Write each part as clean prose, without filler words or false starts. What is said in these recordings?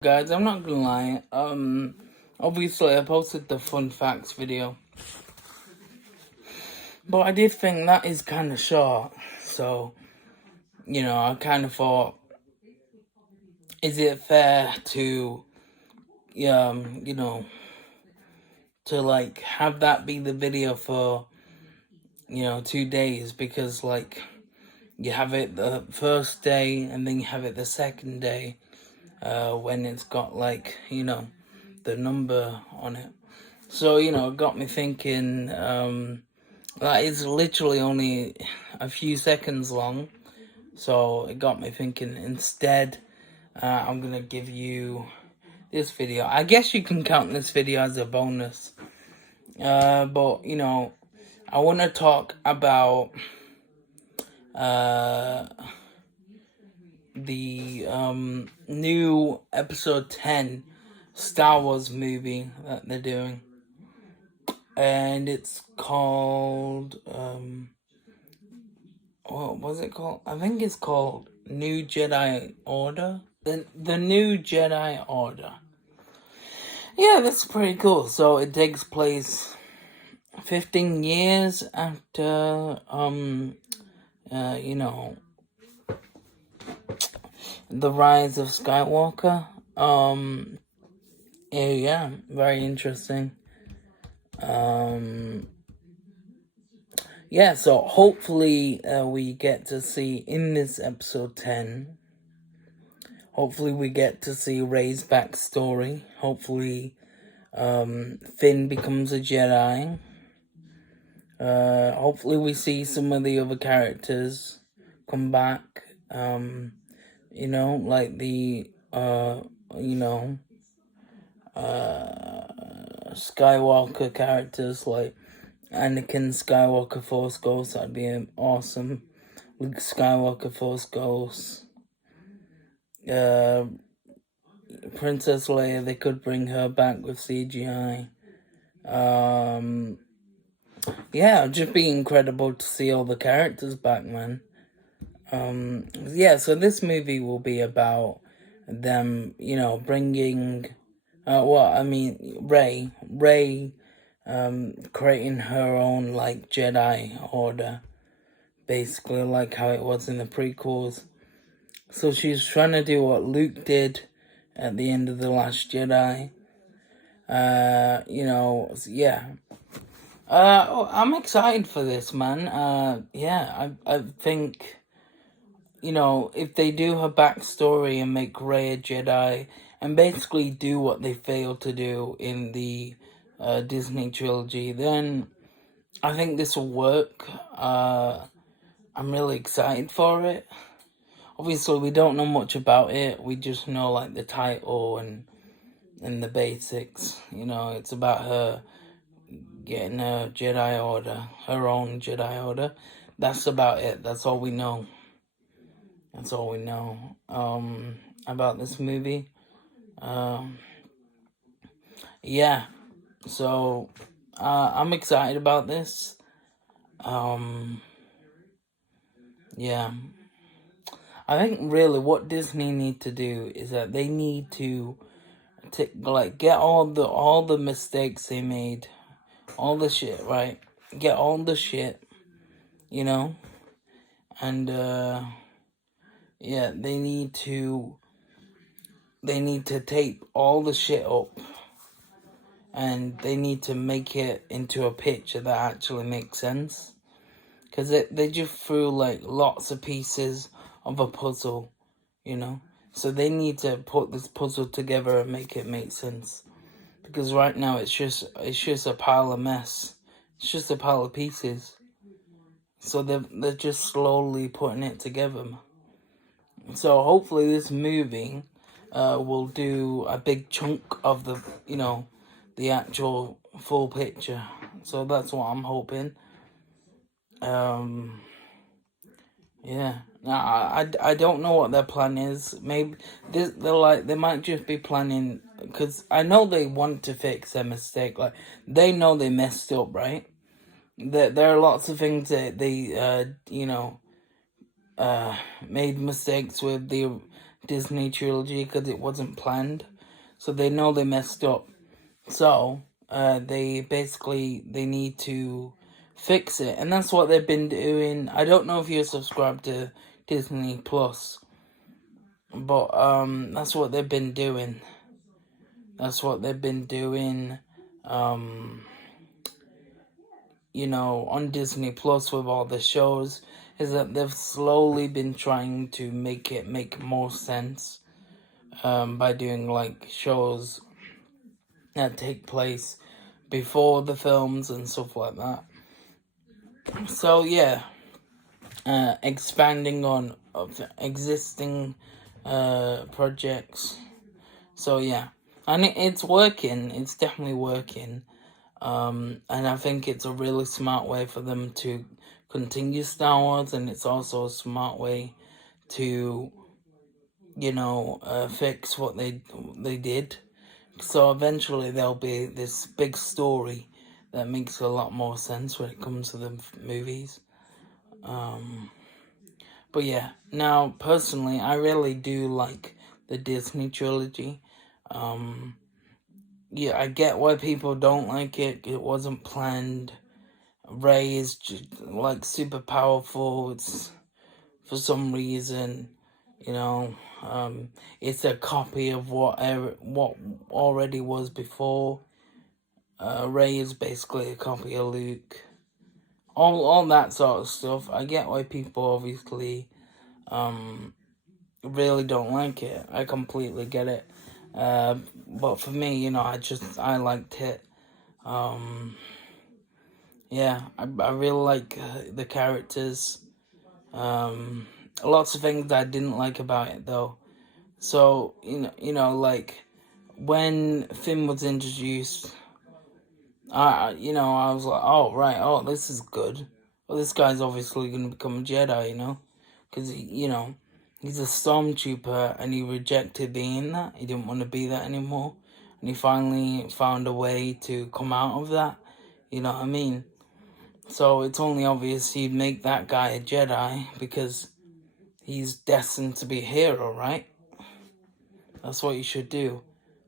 Guys, I'm not gonna lie. Obviously I posted the fun facts video, but I did think that is kind of short. So, I kind of thought, is it fair to, to like have that be the video for, 2 days, because like you have it the first day and then you have it the second day, when it's got like, the number on it. So, it got me thinking, that is literally only a few seconds long. So it got me thinking, instead, I'm gonna give you this video. I guess you can count this video as a bonus. But, I want to talk about the new episode 10 Star Wars movie that they're doing. And it's called, what was it called? I think it's called New Jedi Order. The New Jedi Order. Yeah, that's pretty cool. So it takes place 15 years after, the rise of Skywalker. Yeah, very interesting. Yeah, so hopefully we get to see in this episode 10, hopefully we get to see Rey's backstory. Hopefully Finn becomes a Jedi. Hopefully we see some of the other characters come back. Like the, Skywalker characters, like Anakin Skywalker Force Ghost. That'd be awesome. Luke Skywalker Force Ghost. Princess Leia, they could bring her back with CGI. Yeah, it'd just be incredible to see all the characters back, man. Yeah, so this movie will be about them, bringing, Rey, creating her own, like, Jedi Order, basically, like how it was in the prequels. So she's trying to do what Luke did at the end of The Last Jedi. Yeah. I'm excited for this, man. Yeah, I think, if they do her backstory and make Rey a Jedi and basically do what they failed to do in the Disney trilogy, then I think this will work. I'm really excited for it. Obviously, we don't know much about it. We just know, like, the title and the basics. It's about her getting a Jedi Order, her own Jedi Order. That's about it. That's all we know. That's all we know about this movie. Yeah, so I'm excited about this. Yeah, I think really what Disney need to do is that they need to get all the mistakes they made, all the shit, right? Get all the shit, and yeah, they need to tape all the shit up, and they need to make it into a picture that actually makes sense. Because they just threw, like, lots of pieces of a puzzle, So they need to put this puzzle together and make it make sense. Because right now it's just a pile of mess. It's just a pile of pieces. So they're just slowly putting it together. So hopefully this movie will do a big chunk of the, the actual full picture. So that's what I'm hoping. Yeah. Now, I don't know what their plan is. Maybe they might just be planning, because I know they want to fix their mistake. Like, they know they messed up, right? There are lots of things that they, made mistakes with the Disney trilogy because it wasn't planned. So they know they messed up. So they need to fix it, and that's what they've been doing. I don't know if you're subscribed to Disney Plus, but that's what they've been doing. That's what they've been doing. You know, on Disney Plus with all the shows, is that they've slowly been trying to make it make more sense by doing like shows that take place before the films and stuff like that. So yeah, expanding on existing projects. So yeah, and it's working. It's definitely working. And I think it's a really smart way for them to continue Star Wars, and it's also a smart way to, you know, fix what they did. So eventually there'll be this big story that makes a lot more sense when it comes to the movies. But yeah, now personally, I really do like the Disney trilogy. Yeah, I get why people don't like it. It wasn't planned. Rey is like super powerful. It's for some reason, you know, it's a copy of what already was before. Rey is basically a copy of Luke. All that sort of stuff. I get why people obviously really don't like it. I completely get it. But for me, you know, I liked it. Yeah, I really like the characters. Lots of things I didn't like about it though. So you know, like when Finn was introduced, I was like, oh right, oh this is good. Well, this guy's obviously gonna become a Jedi, you know, because he's a stormtrooper and he rejected being that. He didn't want to be that anymore, and he finally found a way to come out of that. You know what I mean? So it's only obvious you'd make that guy a Jedi because he's destined to be a hero, right? That's what you should do.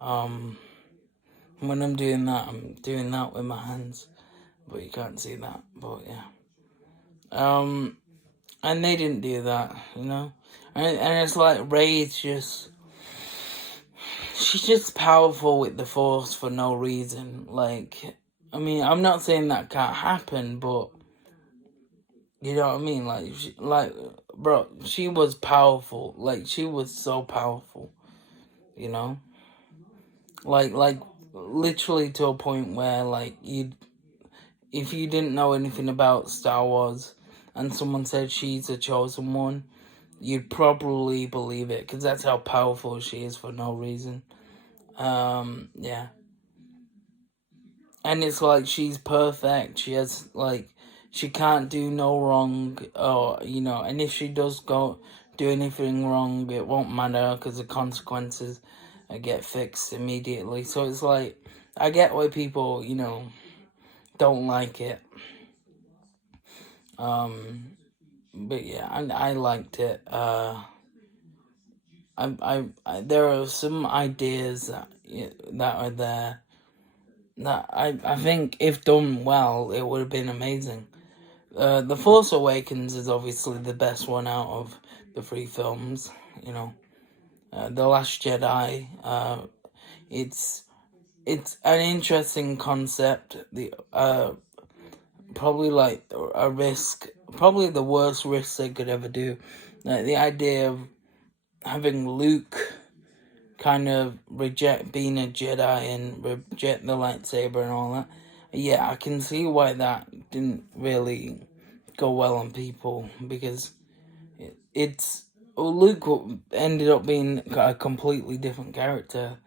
When I'm doing that with my hands, but you can't see that. But yeah. And they didn't do that, you know. And it's like Rey's she's just powerful with the Force for no reason. Like, I mean, I'm not saying that can't happen, but you know what I mean? Bro, she was powerful. Like, she was so powerful, you know? Like, literally to a point where, like, if you didn't know anything about Star Wars and someone said she's the chosen one, you'd probably believe it, because that's how powerful she is for no reason. Yeah. And it's like, she's perfect. She has, like, she can't do no wrong, or, you know, and if she does go do anything wrong, it won't matter, because the consequences get fixed immediately. So it's like, I get why people, you know, don't like it. But yeah, I liked it. There are some ideas that are there that I think if done well, it would have been amazing. The Force Awakens is obviously the best one out of the three films. You know, The Last Jedi. It's an interesting concept. Probably like a risk, probably the worst risk they could ever do. Like the idea of having Luke kind of reject being a Jedi and reject the lightsaber and all that. Yeah, I can see why that didn't really go well on people, because Luke ended up being a completely different character.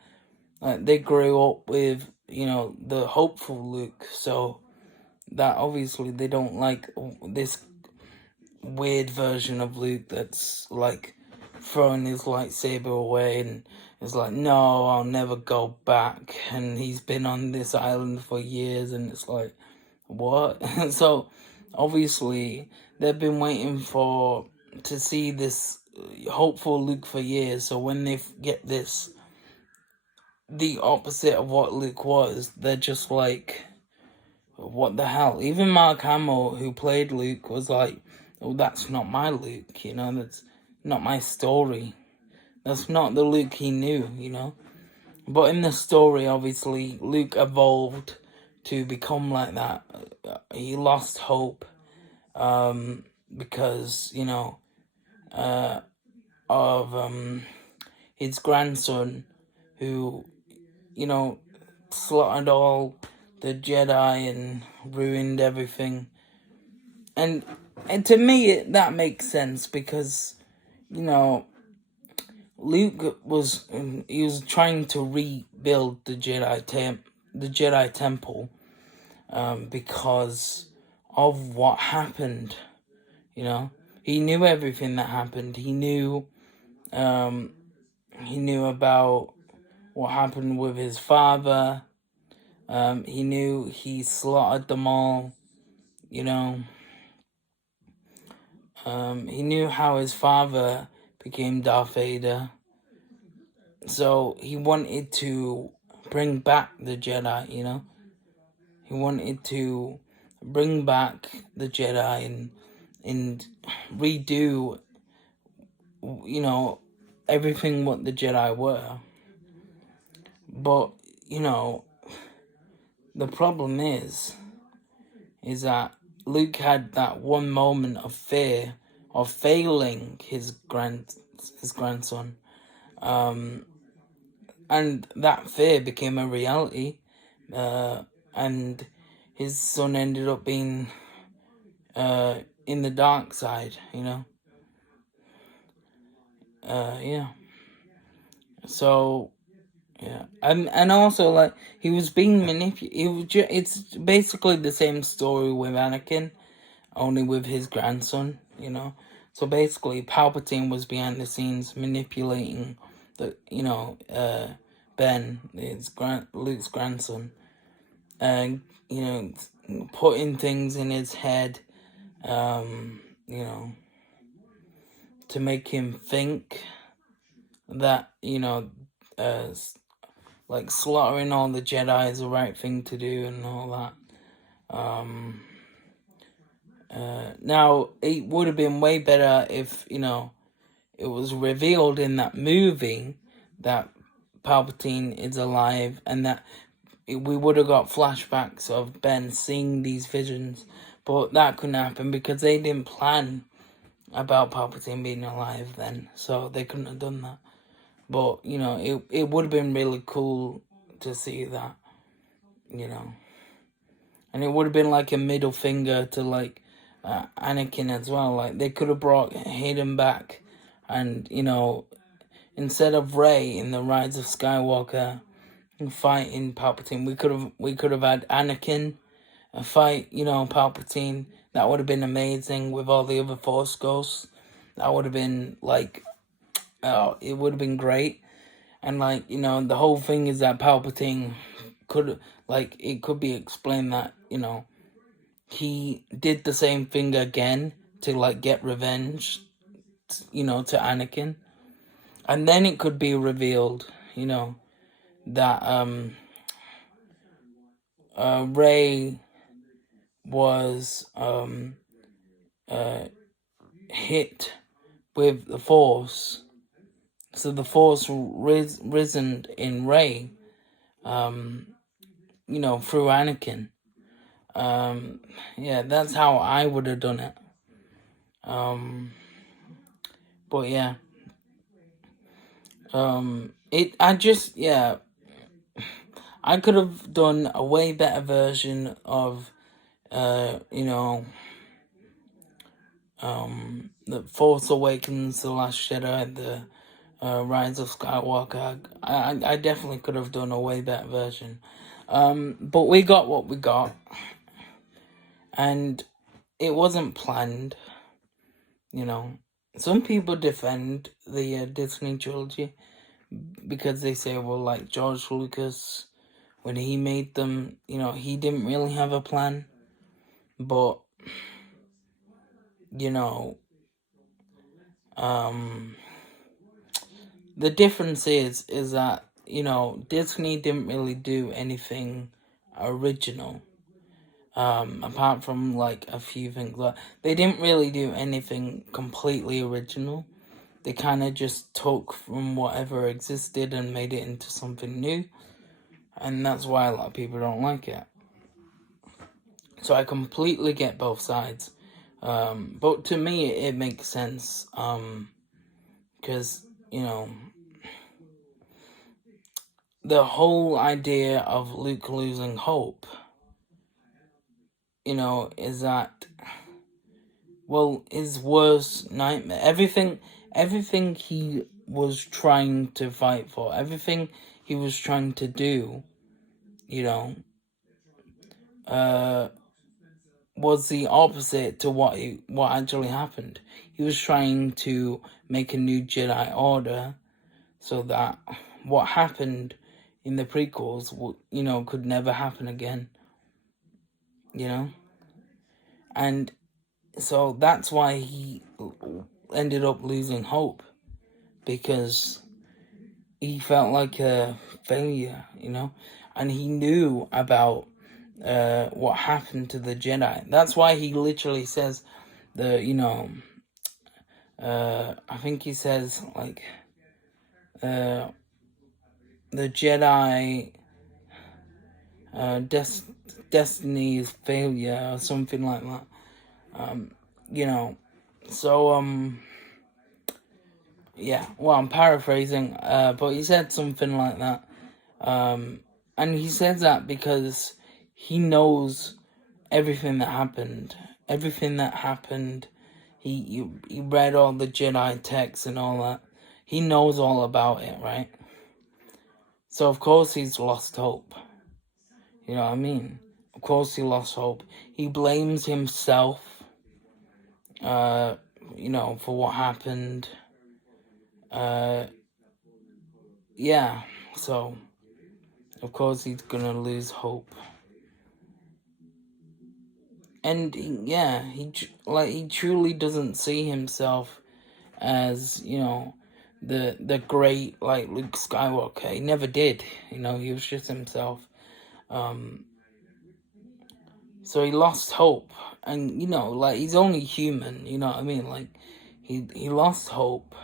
Like, they grew up with, you know, the hopeful Luke, so that obviously they don't like this weird version of Luke that's like throwing his lightsaber away and is like, no, I'll never go back, and he's been on this island for years, and it's like, what? So obviously they've been waiting for to see this hopeful Luke for years. So when they get this, the opposite of what Luke was, they're just like, what the hell? Even Mark Hamill, who played Luke, was like, oh, that's not my Luke, you know, that's not my story. That's not the Luke he knew, you know. But in the story, obviously, Luke evolved to become like that. He lost hope because, you know, of his grandson, who, you know, slaughtered all the Jedi and ruined everything. And to me, that makes sense because, you know, Luke was trying to rebuild the Jedi Temple, because of what happened. You know, he knew everything that happened. He knew about what happened with his father. He knew he slaughtered them all. You know, he knew how his father became Darth Vader. So he wanted to bring back the Jedi, you know? He wanted to bring back the Jedi and redo, you know, everything what the Jedi were. But, you know, the problem is that Luke had that one moment of fear of failing his grandson. And that fear became a reality. And his son ended up being in the dark side, you know. Yeah. So, yeah, and also, like, he was being manipulated. It's basically the same story with Anakin, only with his grandson, you know. So basically, Palpatine was behind the scenes manipulating Ben, Luke's grandson, and you know, putting things in his head, you know, to make him think that, you know, like slaughtering all the Jedi is the right thing to do and all that. Now, it would have been way better if, you know, it was revealed in that movie that Palpatine is alive, and that we would have got flashbacks of Ben seeing these visions. But that couldn't happen because they didn't plan about Palpatine being alive then, so they couldn't have done that. But, you know, it would have been really cool to see that, you know. And it would have been like a middle finger to, like, Anakin as well. Like, they could have brought Hayden back, and, you know, instead of Rey in the Rise of Skywalker fighting Palpatine, we could have had Anakin fight, you know, Palpatine. That would have been amazing with all the other Force ghosts. That would have been like, oh, it would have been great. And, like, you know, the whole thing is that Palpatine could, like, it could be explained that, you know, he did the same thing again to, like, get revenge, you know, to Anakin. And then it could be revealed, you know, that Rey was hit with the Force. So the Force risen in Rey, you know, through Anakin. Yeah, that's how I would have done it. But yeah. I could have done a way better version of, you know, The Force Awakens, The Last Jedi, The Rise of Skywalker. I definitely could have done a way better version. But we got what we got. And it wasn't planned, you know. Some people defend the Disney trilogy because they say, well, like George Lucas, when he made them, you know, he didn't really have a plan. But, you know, The difference is that, Disney didn't really do anything original. Apart from like a few things, they didn't really do anything completely original. They kind of just took from whatever existed and made it into something new, and that's why a lot of people don't like it. So I completely get both sides, but to me it makes sense, because the whole idea of Luke losing hope, is that, well, his worst nightmare, everything he was trying to fight for, everything he was trying to do, was the opposite to what actually happened. He was trying to make a new Jedi Order so that what happened in the prequels, could never happen again. And so that's why he ended up losing hope, because he felt like a failure, and he knew about what happened to the Jedi. That's why he literally says I think he says like the Jedi destiny's failure or something like that. So yeah, well, I'm paraphrasing, but he said something like that. And he says that because he knows everything that happened. He read all the Jedi texts and all that. He knows all about it, right? So of course he's lost hope. You know what I mean? Of course he lost hope. He blames himself, for what happened. Yeah, so of course he's gonna lose hope. And he truly doesn't see himself as, the great, like, Luke Skywalker. He never did. He was just himself. So he lost hope, and he's only human. You know what I mean? Like, he lost hope,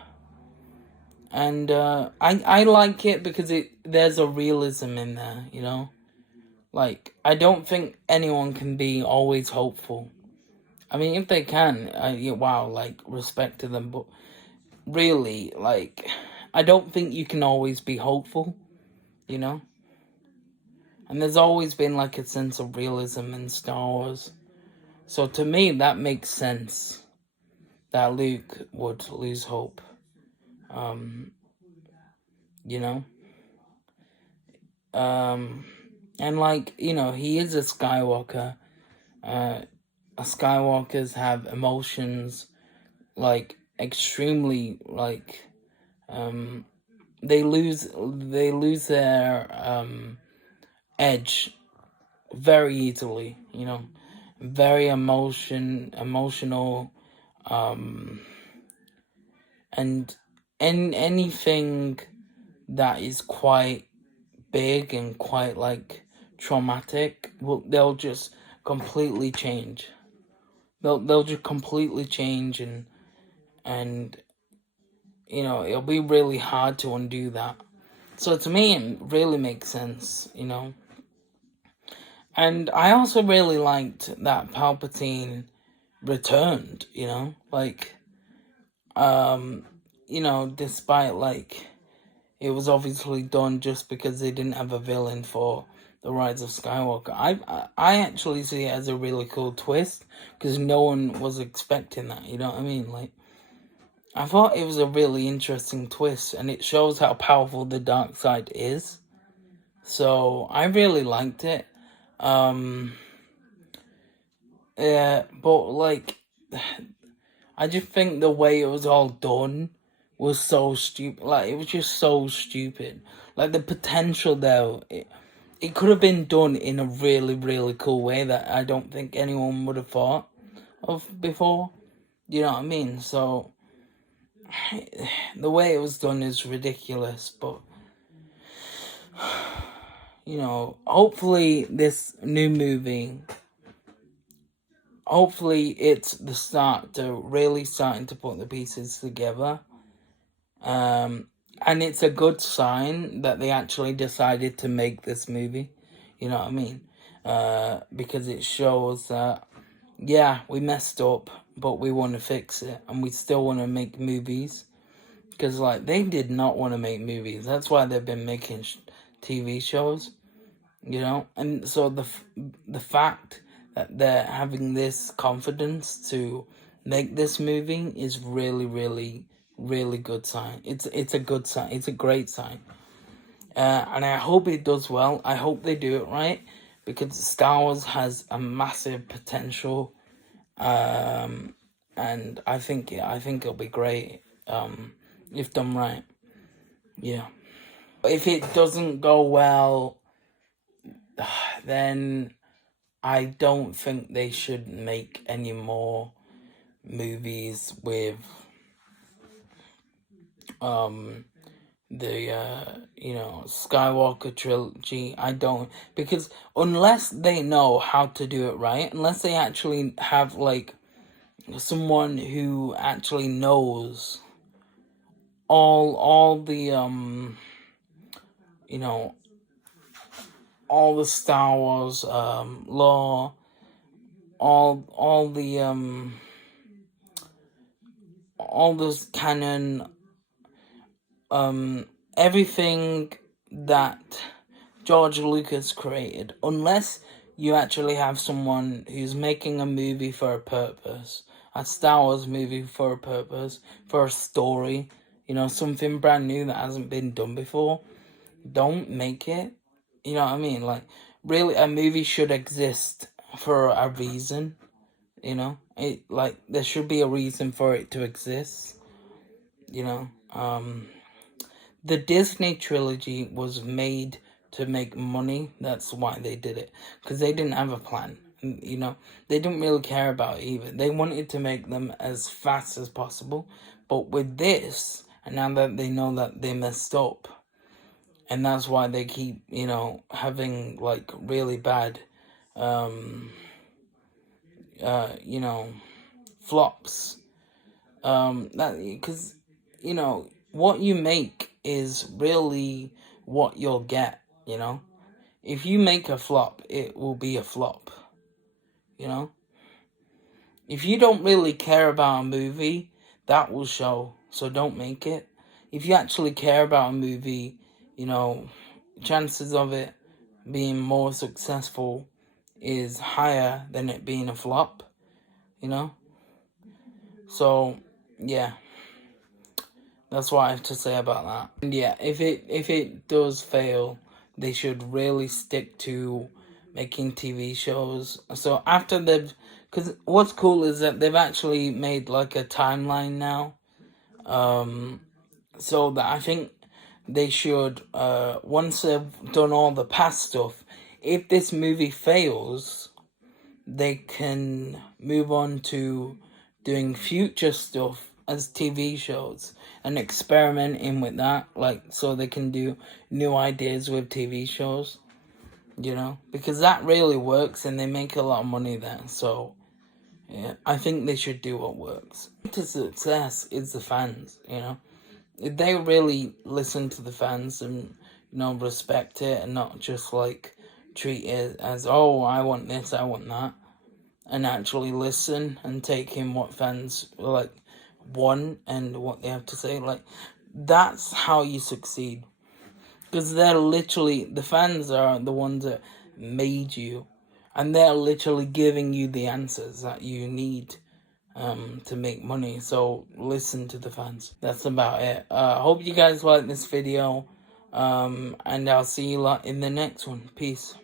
and I like it because there's a realism in there. Like, I don't think anyone can be always hopeful. I mean, if they can, wow, like, respect to them, but really, like, I don't think you can always be hopeful, And there's always been, like, a sense of realism in Star Wars. So to me, that makes sense that Luke would lose hope. And, like, he is a Skywalker. Skywalkers have emotions, like, extremely, like, they lose their edge very easily, very emotional, and anything that is quite big and quite, like, traumatic, well, they'll just completely change. They'll just completely change, and it'll be really hard to undo that. So to me, it really makes sense, And I also really liked that Palpatine returned, like, despite, like, it was obviously done just because they didn't have a villain for The Rise of Skywalker. I actually see it as a really cool twist, because no one was expecting that, you know what I mean? Like, I thought it was a really interesting twist, and it shows how powerful the dark side is. So I really liked it. Yeah, but, like, I just think the way it was all done was so stupid. Like, it was just so stupid. Like, the potential there, it could have been done in a really, really cool way that I don't think anyone would have thought of before. You know what I mean? So, the way it was done is ridiculous, but you know, hopefully this new movie, hopefully it's the start to really starting to put the pieces together. And it's a good sign that they actually decided to make this movie. You know what I mean? Because it shows that, yeah, we messed up, but we want to fix it, and we still want to make movies. Because, like, they did not want to make movies. That's why they've been making TV shows, you know? And so the fact that they're having this confidence to make this movie is really, really, really good sign. It's a good sign. It's a great sign. And I hope it does well. I hope they do it right, because Star Wars has a massive potential. And I think it'll be great if done right. Yeah. If it doesn't go well, then I don't think they should make any more movies with the Skywalker trilogy. I don't, because unless they know how to do it right, unless they actually have like someone who actually knows all the all the Star Wars lore, all this canon, everything that George Lucas created, unless you actually have someone who's making a movie for a purpose, a Star Wars movie for a purpose, for a story, something brand new that hasn't been done before, don't make it. You know what I mean? Like, really, a movie should exist for a reason, there should be a reason for it to exist, The Disney trilogy was made to make money. That's why they did it, because they didn't have a plan. They didn't really care about it either. They wanted to make them as fast as possible. But with this, and now that they know that they messed up, and that's why they keep, having like really bad, flops. Because, what you make is really what you'll get, If you make a flop, it will be a flop, If you don't really care about a movie, that will show, so don't make it. If you actually care about a movie, chances of it being more successful is higher than it being a flop, So, yeah. That's what I have to say about that. And yeah, if it does fail, they should really stick to making TV shows. So after because what's cool is that they've actually made like a timeline now. So that I think they should, once they've done all the past stuff, if this movie fails, they can move on to doing future stuff as TV shows and experimenting with that, so they can do new ideas with TV shows, because that really works and they make a lot of money there. So yeah, I think they should do what works. To success is the fans, if they really listen to the fans and respect it, and not just treat it as, oh, I want this, I want that, and actually listen and take in what fans want and what they have to say, that's how you succeed. Because they're literally, the fans are the ones that made you, and they're literally giving you the answers that you need to make money. So listen to the fans. That's about it. Hope you guys like this video, and I'll see you lot in the next one. Peace.